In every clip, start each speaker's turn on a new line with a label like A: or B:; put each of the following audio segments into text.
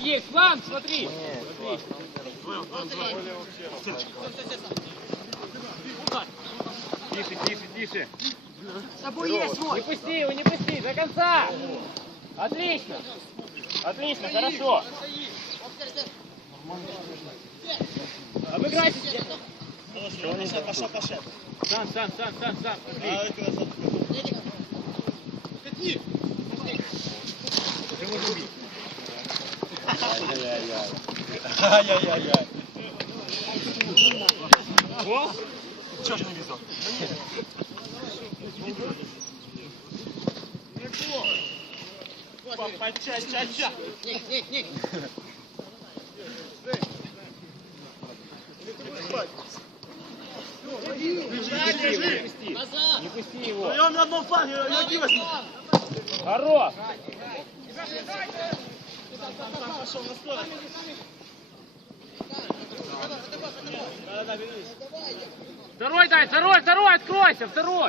A: есть, фланг, смотри. Тише, тише, тише.
B: С тобой есть свой.
A: Не пусти его, не пусти, до конца. Отлично. Отлично, хорошо. Обыграйте.
C: Пошел.
A: Сам. Отлично.
C: Катни!
A: Ты можешь убить.
C: Ай-яй-яй.
A: Гол?
C: Чего же не видел? Ча.
B: Ник.
A: Не пусти его.
C: Он на одном фланге, ноги возьми.
A: Хорош.
C: Пошел на скорость. Да, вернись.
A: Второй дай, второй, откройся, второй.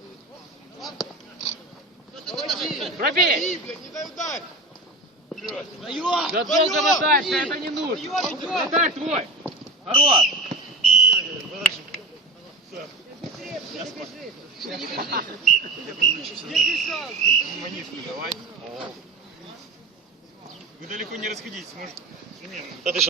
A: Пробей.
C: Не дай удар.
A: Да долго мотаешься, это не нужно. Удар твой. Хорош.
C: Манишку давай. Вы далеко не расходитесь, может?